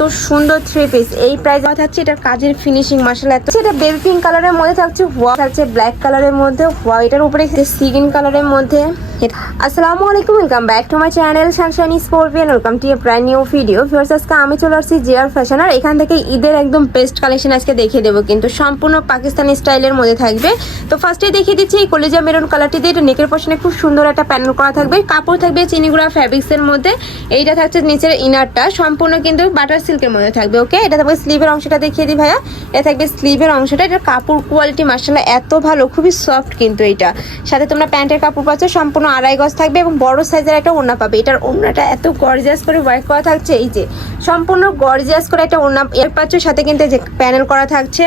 এত সুন্দর three piece এই প্রাইস থাকছে এটার কাজের ফিনিশিং মার্শাল এত এটা বেবি পিঙ্ক কালারের মধ্যে থাকছে হোয়াইট থাকছে ব্ল্যাক কালারের মধ্যে হোয়াইটের উপরে সিগিন কালারের মধ্যে। এটা- আসসালামু আলাইকুম welcome back to my channel sunshine sportian welcome to a brand new video viewers আজকে আমি চলে আসছি জিআর ফ্যাশন আর এখান থেকে ঈদের একদম বেস্ট কালেকশন আজকে দেখিয়ে দেবো, কিন্তু সম্পূর্ণ পাকিস্তানি স্টাইলের মধ্যে থাকবে। তো ফার্স্টে দেখিয়ে দিচ্ছি এই কলেজা মেরুন কালারটি দিয়ে এটা নেকের পশনে খুব সুন্দর একটা প্যানেল করা থাকবে। কাপড় থাকবে চিনিগুড়া ফ্যাব্রিক্সের মধ্যে। এইটা থাকছে নিচের ইনারটা সম্পূর্ণ কিন্তু বাটার সিল্কের মধ্যে থাকবে ওকে এটা থাকবে স্লিভের অংশটা দেখিয়ে দিই ভাইয়া। এটা থাকবে স্লিভের অংশটা, এটা কাপড় কোয়ালিটি মার্শাল্লাহ এত ভালো, খুবই সফট কিন্তু এটা সাথে তোমরা প্যান্টের কাপড় পাচ্ছ, সম্পূর্ণ আড়াই গজ থাকবে এবং বড় সাইজের একটা ওড়না পাবে। এটার ওড়নাটা এত গর্জিয়াস করে ওয়ার্ক করা থাকছে। এই যে, সম্পূর্ণ গর্জিয়াস করে একটা ওড়না, এর পাচ্ছ সাথে কিন্তু যে প্যানেল করা থাকছে।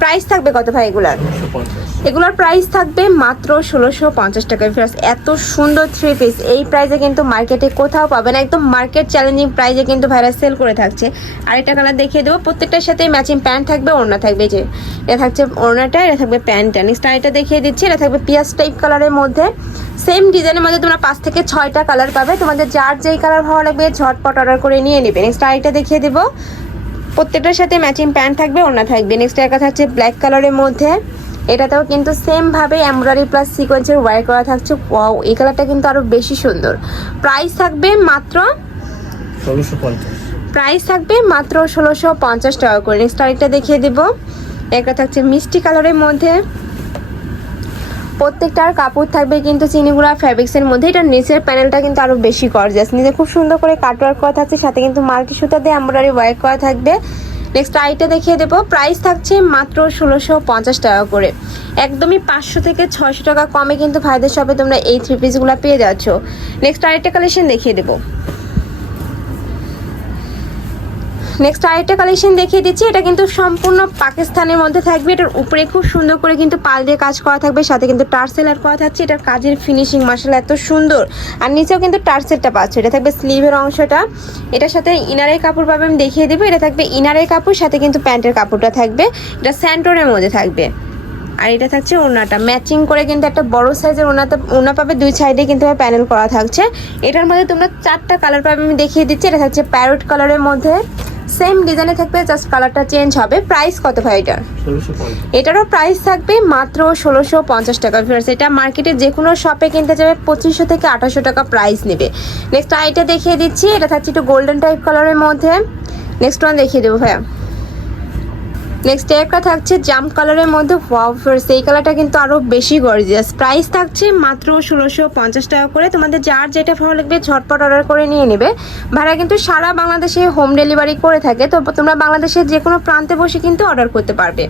প্রাইস থাকবে কত ভাই এগুলার? এগুলোর প্রাইস থাকবে মাত্র ষোলোশো পঞ্চাশ টাকা ফেরাস এত সুন্দর থ্রি পিস এই প্রাইসে কিন্তু মার্কেটে কোথাও পাবেন একদম মার্কেট চ্যালেঞ্জিং প্রাইসে কিন্তু ভাইরাস সেল করে থাকছে। আরেকটা কালার দেখিয়ে দেবো। প্রত্যেকটার সাথে ম্যাচিং প্যান্ট থাকবে ওড়না থাকবে যে। এটা থাকছে ওড়নাটা এটা থাকবে প্যান্টটা নেক্সট আরেকটা দেখিয়ে দিচ্ছি। এটা থাকবে পিয়াজ টাইপ কালারের মধ্যে। সেম ডিজাইনের মধ্যে তোমরা পাঁচ থেকে ছয়টা কালার পাবে। তোমাদের যার যেই কালার ভালো লাগবে ঝটপট অর্ডার করে নিয়ে নেবে। নেক্সট আরেকটা দেখিয়ে দেবো। প্রত্যেকটার সাথে ম্যাচিং প্যান্ট থাকবে ওনা থাকবে। নেক্সট একটা থাকছে ব্ল্যাক কালারের মধ্যে। এটাতেও কিন্তু সেমভাবে এমব্রয়ডারি প্লাস সিকোয়েন্সের ওয়ার করা থাকছে। ওয়াও এই কালারটা কিন্তু আরও বেশি সুন্দর। প্রাইস থাকবে মাত্র প্রাইস থাকবে মাত্র ষোলোশো পঞ্চাশ টাকা করে। নেক্সট আরেকটা দেখিয়ে দেবো। একটা থাকছে মিষ্টি কালারের মধ্যে। প্রত্যেকটার কাপড় থাকবে কিন্তু চিনিগুড়া ফ্যাব্রিক্সের মধ্যে। এটার নিচের প্যানেলটা কিন্তু আরও বেশি গর্জাস নিচে খুব সুন্দর করে কাটওয়ার্ক করা থাকছে, সাথে কিন্তু মাল্টি সুতা দিয়ে এমব্রয়ডারি ওয়ার্ক করা থাকবে। নেক্সট আইটা দেখিয়ে দেবো। প্রাইস থাকছে মাত্র ষোলোশো পঞ্চাশ টাকা করে। একদমই পাঁচশো থেকে ছয়শো টাকা কমে কিন্তু ভাইদের শপে তোমরা এই থ্রি পিসগুলো পেয়ে যাচ্ছ। নেক্সট আরেকটা কালেকশন দেখিয়ে দেবো। নেক্সট আরেকটা কালেকশন দেখিয়ে দিচ্ছি। এটা কিন্তু সম্পূর্ণ পাকিস্তানের মধ্যে থাকবে। এটার উপরে খুব সুন্দর করে কিন্তু পাল দিয়ে কাজ করা থাকবে। সাথে কিন্তু টার্সেল আর করা থাকছে। এটার কাজের ফিনিশিং মার্শাল এত সুন্দর। আর নিচেও কিন্তু টার্সেলটা পাচ্ছ। এটা থাকবে স্লিভের অংশটা। এটার সাথে ইনারের কাপড় পাবে, আমি দেখিয়ে দেবো। এটা থাকবে ইনারের কাপড়, সাথে কিন্তু প্যান্টের কাপড়টা থাকবে। এটা স্যান্টোরের মধ্যে থাকবে। আর এটা থাকছে ওড়নাটা। ম্যাচিং করে কিন্তু একটা বড় সাইজের ওড়নাতে ওনা পাবে। দুই সাইডে কিন্তু প্যানেল করা থাকছে। এটার মধ্যে তোমরা চারটা কালার পাবে, আমি দেখিয়ে দিচ্ছি। এটা থাকছে প্যারোট কালারের মধ্যে। সেম ডিজাইনে থাকবে জাস্ট কালারটা চেঞ্জ হবে। প্রাইস কত ভাই এটার এটারও প্রাইস থাকবে মাত্র ষোলোশো পঞ্চাশ টাকা ভিউয়ার্স এটা মার্কেটে যে কোনো শপে কিনতে যাবে পঁচিশশো থেকে আঠাশশো টাকা প্রাইস নেবে। নেক্সট আইটা দেখিয়ে দিচ্ছি এটা থাকছে একটু গোল্ডেন টাইপ কালারের মধ্যে। নেক্সট ওয়ান দেখিয়ে দেবো ভাইয়া। নেক্সট একটা থাকছে জাম কালারের মধ্যে ওয়াও ফার্স এই কালারটা কিন্তু আরও বেশি গর্জিয়াস প্রাইস থাকছে মাত্র ষোলোশো পঞ্চাশ টাকা করে। তোমাদের যার যেটা ভালো লাগবে ঝটপট অর্ডার করে নিয়ে নেবে। ভাড়া কিন্তু সারা বাংলাদেশে হোম ডেলিভারি করে থাকে, তো তোমরা বাংলাদেশের যে কোনো প্রান্তে বসে কিন্তু অর্ডার করতে পারবে।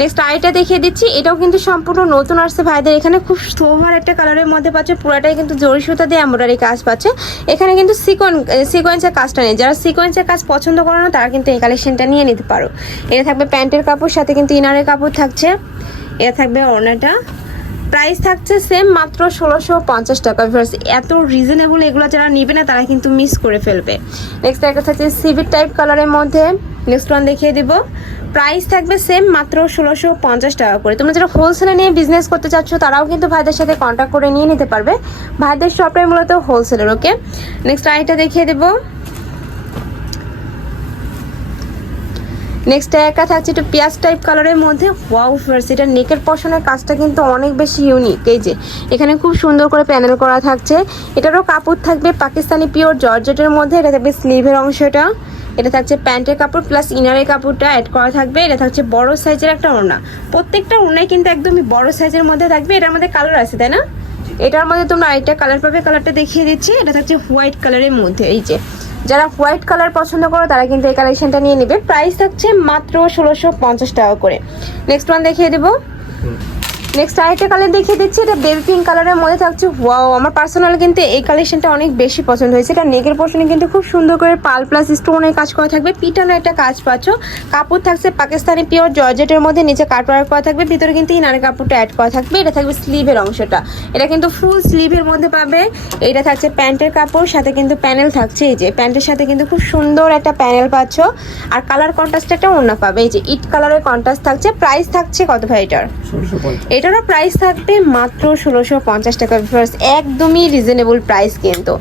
নেক্সট আইটা দেখিয়ে দিচ্ছি, এটাও কিন্তু সম্পূর্ণ নতুন আসছে ভাইদের। এখানে খুব সোভার একটা কালারের মধ্যে পাচ্ছে, পুরাটাই কিন্তু জরি সুতা দিয়ে এমব্রয়ডারি কাজ পাচ্ছে। এখানে কিন্তু সিকোয়েন সিকোয়েন্সের কাজটা নেই। যারা সিকোয়েন্সের কাজ পছন্দ করো না, তারা কিন্তু এই কালেকশনটা নিয়ে নিতে পারো। এটা থাকবে প্যান্টের কাপড় সাথে কিন্তু ইনারের কাপড় থাকছে। এটা থাকবে ওড়নাটা। প্রাইস থাকছে সেম মাত্র ষোলোশো পঞ্চাশ টাকা। Viewers, এত রিজনেবল এগুলো যারা নিবে না তারা কিন্তু মিস করে ফেলবে। নেক্সট একটা থাকছে সিভিট টাইপ কালারের মধ্যে। নেক্সট ওয়ান দেখিয়ে দেবো। প্রাইস থাকবে সেম মাত্র ষোলোশো পঞ্চাশ টাকা করে। তোমরা যারা হোলসেলে নিয়ে বিজনেস করতে চাচ্ছ তারাও কিন্তু ভাইদের সাথে কন্ট্যাক্ট করে নিয়ে নিতে পারবে। ভাইদের শপটাই মূলত হোলসেলের ওকে নেক্সট আইটা দেখিয়ে দেবো। নেক্সট একটা থাকছে একটু পিয়াজ টাইপ কালারের মধ্যে। ওয়াও ফার্স এটা নেকের পশনের কাজটা কিন্তু অনেক বেশি ইউনিক এই যে, এখানে খুব সুন্দর করে প্যানেল করা থাকছে। এটারও কাপড় থাকবে পাকিস্তানি পিওর জর্জেটের মধ্যে। এটা থাকবে স্লিভের অংশটা। এটা থাকছে প্যান্টের কাপড় প্লাস ইনারের কাপড়টা অ্যাড করা থাকবে। এটা থাকছে বড় সাইজের একটা ওড়না। প্রত্যেকটা ওড়নাই কিন্তু একদমই বড় সাইজের মধ্যে থাকবে। এটার মধ্যে কালার আছে, তাই না? এটার মধ্যে তোমরা আরেকটা কালার পাবে। কালারটা দেখিয়ে দিচ্ছি। এটা থাকছে হোয়াইট কালারের মধ্যে। এই যে যারা হোয়াইট কালার পছন্দ করো, তারা কিন্তু এই কালেকশনটা নিয়ে নেবে। প্রাইস থাকছে মাত্র ষোলোশো পঞ্চাশ টাকা করে। নেক্সট ওয়ান দেখিয়ে দেবো। নেক্সট আরেকটা কালার দেখিয়ে দিচ্ছি এটা বেবি পিঙ্ক কালারের মধ্যে থাকছে। ওয়াও আমার পার্সোনাল কিন্তু এই কালেকশনটা অনেক বেশি পছন্দ হয়েছে। এটা নেকের পোর্শনে কিন্তু খুব সুন্দর করে পাল প্লাস স্টোনের কাজ করা থাকবে। পিটানো একটা কাজ পাচ্ছ। কাপড় থাকছে পাকিস্তানি পিওর জর্জেটের মধ্যে নিচে কাটওয়ার্ক করা থাকবে। ভিতরে কিন্তু ইনার কাপড়টা অ্যাড করা থাকবে। এটা থাকবে স্লিভের অংশটা। এটা কিন্তু ফুল স্লিভের মধ্যে পাবে। এটা থাকছে প্যান্টের কাপড় সাথে কিন্তু প্যানেল থাকছে। এই যে প্যান্টের সাথে কিন্তু খুব সুন্দর একটা প্যানেল পাচ্ছ। আর কালার কন্ট্রাস্ট একটা অন্য পাবে। এই যে ইট কালারের কন্ট্রাস্ট থাকছে। প্রাইস থাকছে কত ভাই এটার? এটারও প্রাইস থাকবে মাত্র ষোলোশো পঞ্চাশ টাকা Viewers, একদমই রিজনেবল প্রাইস কিন্তু।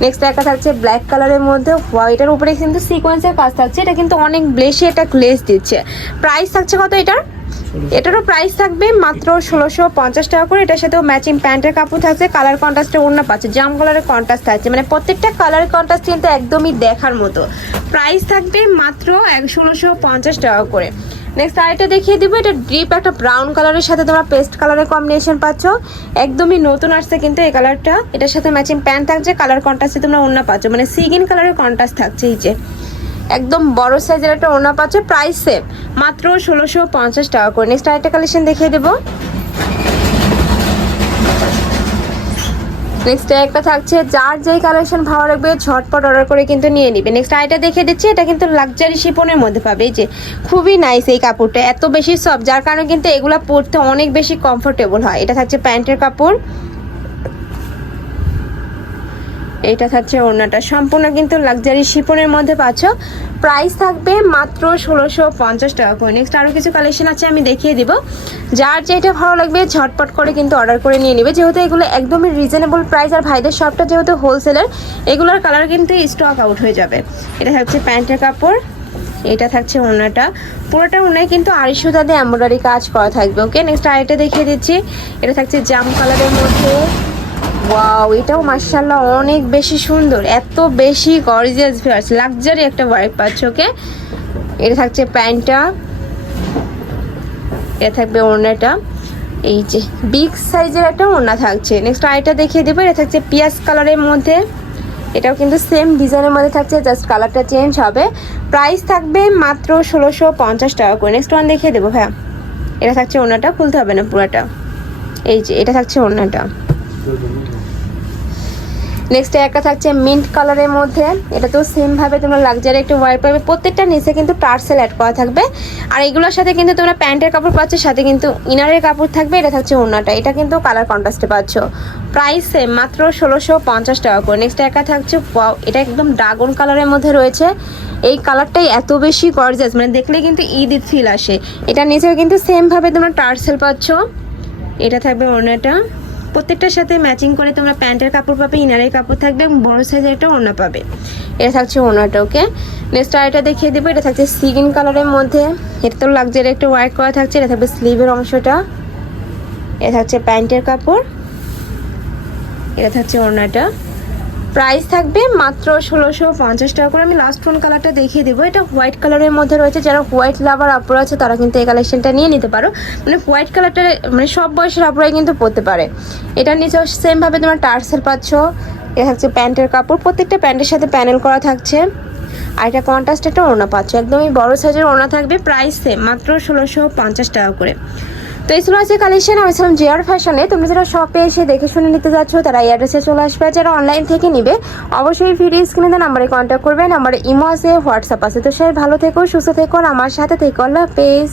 নেক্সট একটা থাকছে ব্ল্যাক কালারের মধ্যে হোয়াইটের উপরে কিন্তু সিকোয়েন্সের কাজ থাকছে এটা কিন্তু অনেক বেশি একটা গ্লেজ দিচ্ছে। প্রাইস থাকছে কত এটার? এটারও প্রাইস থাকবে মাত্র ষোলোশো পঞ্চাশ টাকা করে এটার সাথেও ম্যাচিং প্যান্টের কাপড় থাকছে কালার কন্ট্রাস্টে অন্য পাচ্ছে জাম কালারের কন্ট্রাস্ট থাকছে মানে প্রত্যেকটা কালার কন্ট্রাস্ট কিন্তু একদমই দেখার মতো। প্রাইস থাকবে মাত্র এক ষোলোশো পঞ্চাশ টাকা করে। নেক্সট আরেকটা দেখিয়ে দিব, এটা ডিপ একটা ব্রাউন কালারের সাথে তোমরা পেস্ট কালারের কম্বিনেশন পাচ্ছ। একদমই নতুন আসছে কিন্তু এই কালারটা এটার সাথে ম্যাচিং প্যান্ট থাকছে কালার কন্ট্রাস্টে তোমরা অন্য পাচ্ছ। মানে সিগিন কালারের কন্ট্রাস্ট থাকছে এই যে। একদম বড় সাইজের একটা ওনা পাচ্ছে প্রাইস সেম মাত্র ষোলোশো পঞ্চাশ টাকা করে। নেক্সট আরেকটা কালেকশন দেখিয়ে দেবো। নেক্সট একটা থাকছে, যার যেই কালেকশন ভালো লাগবে, ঝটপট অর্ডার করে কিন্তু নিয়ে নিবে। নেক্সট আইটা দেখে দিচ্ছি, এটা কিন্তু লাক্সারি শিপনের মধ্যে পাবে। এই যে, খুবই নাইস এই কাপড়টা, এত বেশি সফট যার কারণে কিন্তু এগুলো পরতে অনেক বেশি কমফোর্টেবল হয়। এটা থাকছে প্যান্টের কাপড়। এইটা থাকছে ওড়নাটা। সম্পূর্ণ কিন্তু লাক্সারি শিপনের মধ্যে পাচ্ছ। প্রাইস থাকবে মাত্র ষোলোশো পঞ্চাশ টাকা করে। নেক্সট আরও কিছু কালেকশন আছে, আমি দেখিয়ে দিব। যার যেটা ভালো লাগবে, ঝটপট করে কিন্তু অর্ডার করে নিয়ে নেবে। যেহেতু এগুলো একদমই রিজনেবল প্রাইস আর ভাইদের শপটা যেহেতু হোলসেলের এগুলোর কালার কিন্তু স্টক আউট হয়ে যাবে। এটা থাকছে প্যান্টের কাপড়, এটা থাকছে ওড়নাটা। পুরোটা ওড়নায় কিন্তু আড়াইশো সুতা দিয়ে এম্ব্রয়ডারি কাজ করা থাকবে ওকে নেক্সট আরেকটা দেখিয়ে দিচ্ছি। এটা থাকছে জাম কালারের মধ্যে। ওয়াও এটাও মার্শাল্লাহ অনেক বেশি সুন্দর। এত বেশি গর্জিয়াস ভিউয়ার্স লাক্সারি একটা ওয়ার্ক পাচ্ছ ওকে এটা থাকছে প্যান্টটা। এটা থাকবে ওড়নাটা। এই যে বিগ সাইজের একটা ওড়না থাকছে। নেক্সট আরেকটা দেখিয়ে দেবো। এটা থাকছে পিয়াজ কালারের মধ্যে। এটাও কিন্তু সেম ডিজাইনের মধ্যে থাকছে জাস্ট কালারটা চেঞ্জ হবে। প্রাইস থাকবে মাত্র ষোলোশো পঞ্চাশ টাকা করে। নেক্সট ওয়ান দেখিয়ে দেবো হ্যাঁ এটা থাকছে ওড়নাটা, খুলতে হবে না পুরোটা। এই যে, এটা থাকছে ওড়নাটা। নেক্সট একটা থাকছে মিন্ট কালারের মধ্যে। এটা তো সেম ভাবে তোমরা লাক্সারি একটা ওয়ার পাবে। প্রত্যেকটা নিচে কিন্তু টার্সেল অ্যাড করা থাকবে। আর এগুলোর সাথে কিন্তু তোমরা প্যান্টের কাপড় পাচ্ছ, সাথে কিন্তু ইনারের কাপড় থাকবে। এটা থাকছে ওড়নাটা। এটা কিন্তু কালার কন্ট্রাস্টে পাচ্ছ। প্রাইস সেম মাত্র ষোলোশো পঞ্চাশ টাকা করে। নেক্সট একা থাকছে এটা একদম ড্রাগন কালারের মধ্যে রয়েছে। এই কালারটাই এত বেশি গর্জাস মানে দেখলে কিন্তু ঈদ ঈদ ফিল আসে। এটা নিচেও কিন্তু সেমভাবে তোমরা টার্সেল পাচ্ছ। এটা থাকবে ওড়নাটা। প্রত্যেকটার সাথে ম্যাচিং করে তোমরা প্যান্টের কাপড় পাবে, ইনারের কাপড় থাকবে এবং বড় সাইজের একটা ওনা পাবে। এটা থাকছে ওনাটা ওকে নেক্সট আরেকটা দেখিয়ে দেবো, এটা থাকছে সিগিন কালারের মধ্যে। এটা তো লাগজারি একটা ওয়ার্ক করা থাকছে, এটা থাকবে স্লিভের অংশটা। এটা থাকছে প্যান্টের কাপড়। এটা থাকছে ওড়নাটা। প্রাইস থাকবে মাত্র ষোলোশো পঞ্চাশ টাকা করে। আমি লাস্ট ফোন কালারটা দেখিয়ে দেবো। এটা হোয়াইট কালারের মধ্যে রয়েছে। যারা হোয়াইট লাভার আপুরা আছে, তারা কিন্তু এই কালেকশনটা নিয়ে নিতে পারো। মানে হোয়াইট কালারটা মানে সব বয়সের আপুরাই কিন্তু পরতে পারে। এটার নিচেও সেমভাবে তোমার টার্সেল পাচ্ছ। এটা থাকছে প্যান্টের কাপড়। প্রত্যেকটা প্যান্টের সাথে প্যানেল করা থাকছে। আর এটা কন্ট্রাস্ট একটা ওড়না পাচ্ছ। একদমই বড় সাইজের ওড়না থাকবে। প্রাইস সেম মাত্র ষোলোশো পঞ্চাশ টাকা করে। তো এই আছে কালেকশন আমি ছিলাম জিয়ার ফ্যাশনে। তোমরা যারা শপে এসে দেখে শুনে নিতে যাচ্ছ, তারা এই অ্যাড্রেসে চলে আসবে। যারা অনলাইন থেকে নিবে, অবশ্যই ভিডিও স্ক্রিনে দেওয়া নাম্বারে কন্ট্যাক্ট করবে। নাম্বারে ইমো আছে হোয়াটসঅ্যাপ আছে। তো সবাই ভালো থেকো, সুস্থ থেকো আমার সাথে থেকো। আল্লাহ হাফেজ।